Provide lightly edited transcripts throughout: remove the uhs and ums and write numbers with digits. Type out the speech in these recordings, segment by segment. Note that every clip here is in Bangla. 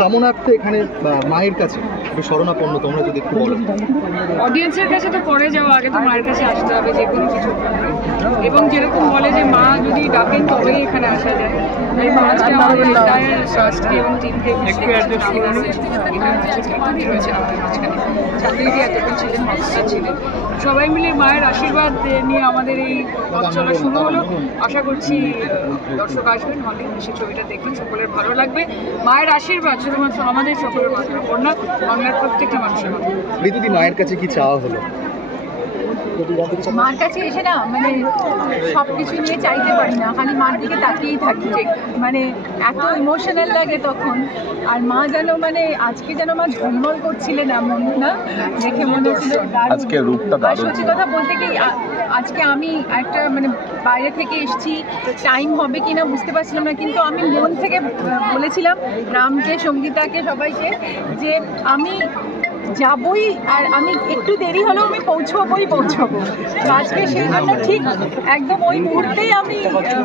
কামনার্থে এখানে মায়ের কাছে একটু শরণাপন্ন, তোমরা যদি একটু বলো। অডিয়েন্সের কাছে তো পরে যাওয়া, আগে তো মায়ের কাছে আসতে হবে যে কোনো কিছু। এবং যেরকম বলে যে মা যদি ডাকেন তবেই এখানে আসা যায়। এই মা আজকে আমাদের এন্টায়ার ট্রাস্টকে এবং টিমকে রয়েছে আমাদের মাঝখানে, ছাত্রীটি এতক্ষণ ছিলেন, মাস্টার ছিলেন, সবাই মিলে মায়ের আশীর্বাদ নিয়ে আমাদের এই পথ চলা শুরু হলো। আশা করছি দর্শক আসবেন, হলে সে ছবিটা দেখবেন, সকলের ভালো লাগবে। মায়ের আশীর্বাদ শুধুমাত্র আমাদের সকলের উপর না, বাংলার প্রত্যেকটা মানুষের উপর। ঋতুদি, মায়ের কাছে কি চাওয়া হলো? মার কাছে এসে না মানে সবকিছু নিয়ে চাইতে পারি না, খালি মার দিকে তাকিয়েই থাকি, মানে এত ইমোশনাল লাগে তখন। আর মা যেন মানে আজকে যেন মা ঝলমল করছিলেন, এমন না দেখে মনে হচ্ছিল আজকে রূপটা দারুণ। সত্যি কথা বলতে কি আজকে আমি একটা মানে বাইরে থেকে এসেছি, টাইম হবে কিনা বুঝতে পারছিলাম না, কিন্তু আমি মন থেকে বলেছিলাম রামকে, সঙ্গীতাকে, সবাইকে যে আমি যাবই, আর আমি একটু দেরি হলেও আমি পৌঁছাবো। আজকে সেই জন্য ঠিক একদম ওই মুহূর্তেই আমি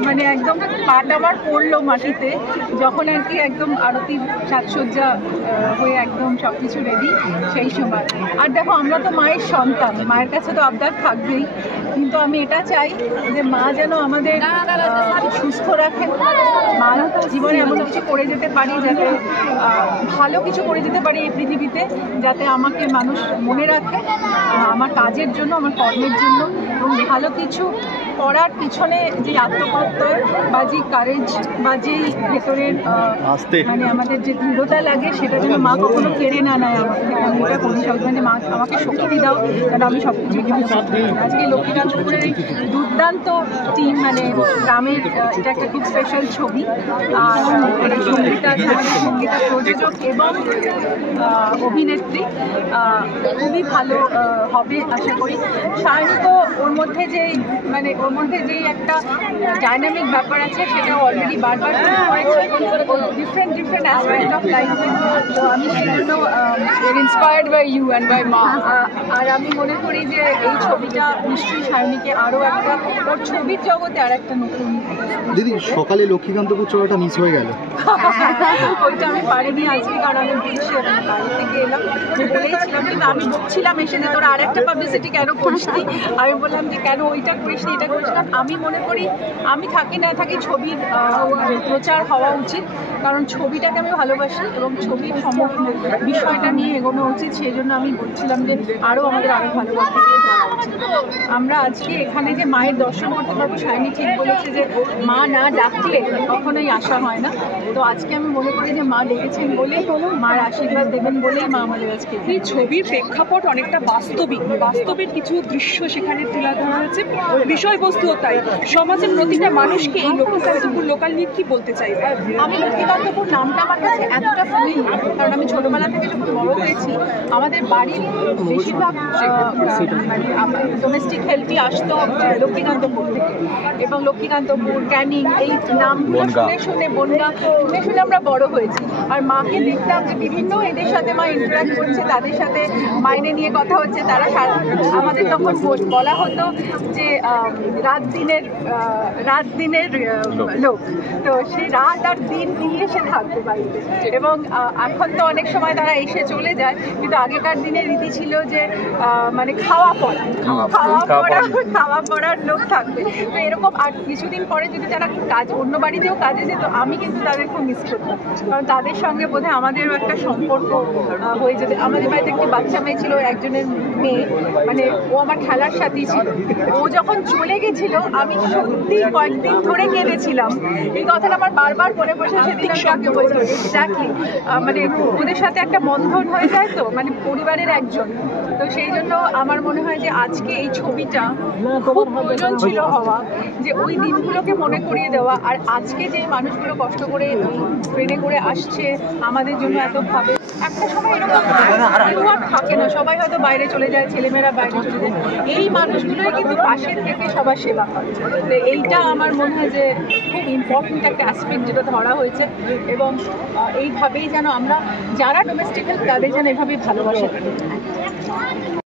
মানে একদম পাটা আমার পড়লো মাটিতে, যখন আর কি একদম আরতির সাজসজ্জা হয়ে একদম সব কিছু রেডি সেই সময়। আর দেখো, আমরা তো মায়ের সন্তান, মায়ের কাছে তো আবদার থাকবেই, কিন্তু আমি এটা চাই যে মা যেন আমাদের সুস্থ রাখেন, মা জীবনে এমন কিছু করে যেতে পারি যাতে ভালো কিছু করে যেতে পারি এই পৃথিবীতে, যাতে আমাকে মানুষ মনে রাখে আমার কাজের জন্য, আমার কর্মের জন্য, এবং ভালো কিছু করার পিছনে যে আত্মপ্রত্যয় বা যে কারেজ বা যেই ভেতরের মানে আমাদের যে দৃঢ়তা লাগে, সেটা যেন মা কখনো কেড়ে না নেয় আমাকে। আমি এটা করি সবসময়, মা আমাকে শক্তি দাও যেন আমি সব কিছু। আজকে লক্ষ্মীকান্তপুরের এই দুর্দান্ত টিম, মানে গ্রামের, এটা একটা খুব স্পেশাল ছবি। আর সঙ্গীতা প্রযোজক এবং অভিনেত্রী খুবই ভালো হবে আশা করি। সায়নী তো ওর মধ্যে যেই একটা ডাইনামিক ব্যাপার আছে, সেটা অলরেডি বারবার ডিফারেন্ট অ্যাসপেক্ট অফ লাইফ। তো আমি সেই জন্য inspired by you and by মা। আর আমি মনে করি যে এই ছবিটা নিশ্চয়ই সায়নীকে আরও একটা, ওর ছবির জগতে আর একটা নতুন। দিদি, সকালে লক্ষ্মীকান্তপুর চড়াটা মিস হয়ে গেল। ওইটা আমি পারিনি আজকে, কারণ আমি বলছি বাড়ি থেকে এলাম, বলেইছিলাম, কিন্তু আমি বলছিলাম এসে যে তোরা আরেকটা পাবলিসিটি কেন করিসনি। আমি বললাম যে কেন ওইটা করিসনি, এটা করিসনি। আমি মনে করি আমি থাকি না থাকি ছবির প্রচার হওয়া উচিত, কারণ ছবিটাকে আমি ভালোবাসি এবং ছবির সমগ্র বিষয়টা নিয়ে এগোনো উচিত। সেই জন্য আমি বলছিলাম যে আমাদের আরও ভালো পাবলিসিটি করা উচিত। আমরা আজকে এখানে যে মায়ের দর্শন করতে পারবো, সায়নী ঠিক বলেছে যে মা না ডাকলে কখনোই আসা হয় না। তো আজকে আমি মনে করি যে মা ডেকেছেন বলেই, মার আশীর্বাদ দেবেন বলেই মা আমাদের আজকে। এই ছবির প্রেক্ষাপট অনেকটা বাস্তবের কিছু দৃশ্য সেখানে তুলে ধরা হয়েছে, বিষয়বস্তুও তাই। সমাজের প্রতিটা মানুষকে এই লক্ষ্মীকান্তপুর লোকাল নিয়ে কি বলতে চাইবে? আমি লক্ষ্মীকান্তপুর নামটা আমার কাছে এতটা ফ্যামিলি, কারণ আমি ছোটবেলা থেকে যখন বড় হয়েছি, আমাদের বাড়ির বেশিরভাগ মানে আমার ডোমেস্টিক হেল্পই আসতো লক্ষ্মীকান্তপুর থেকে, এবং লক্ষ্মীকান্তপুর, ক্যানিং, এই নামগুলো শুনে বনগা শুনে আমরা বড় হয়েছি। আর মাকে দেখতাম যে বিভিন্ন এদের সাথে মা ইন্টারাক্ট করছে, তাদের সাথে মাইনে নিয়ে কথা হচ্ছে। তারা আমাদের তখন বলা হতো যে রাত দিনের লোক, তো সেই রাত আর দিন নিয়ে এসে থাকবে বাড়িতে। এবং এখন তো অনেক সময় তারা এসে চলে যায়, কিন্তু আগেকার দিনের রীতি ছিল যে মানে খাওয়া পড়ার লোক থাকবে। তো এরকম আর কিছুদিন পরে যদি তারা অন্য বাড়িতেও কাজে যেত, আমি কিন্তু তাদের খুব মিস করতাম, কারণ তাদের সঙ্গে বোধহয় আমাদেরও একটা সম্পর্ক হয়ে যেত। আমাদের বাড়িতে একটি বাচ্চা মেয়ে ছিল, একজনের মেয়ে, মানে ও আমার খেলার সাথী ছিল। ও যখন চলে গেছিল, আমি সত্যি কয়েকদিন ধরে কেঁদেছিলাম। এই কথাটা আমার বারবার মনে পড়ছে, সেদিন আমি কাকে বলছি এক্স্যাক্টলি, মানে ওদের সাথে একটা বন্ধন হয়ে যায়, তো মানে পরিবারের একজন। তো সেই জন্য আমার মনে হয় যে আজকে এই ছবিটা খুব প্রয়োজন ছিল হওয়া, যে ওই দিনগুলোকে মনে করিয়ে দেওয়া। আর আজকে যে মানুষগুলো কষ্ট করে ট্রেনে করে আসছে আমাদের জন্য, এত ভাবে একটা সময় এরকম থাকে না, সবাই হয়তো বাইরে চলে যায়, ছেলেমেয়েরা বাইরে চলে যায়, এই মানুষগুলোই কিন্তু পাশে থেকে সবার সেবা করে। তো এইটা আমার মনে হয় যে খুব ইম্পর্টেন্ট একটা অ্যাসপেক্ট যেটা ধরা হয়েছে, এবং এইভাবেই যেন আমরা যারা ডোমেস্টিক হেল্প, তাদের যেন এভাবেই ভালোবাসে।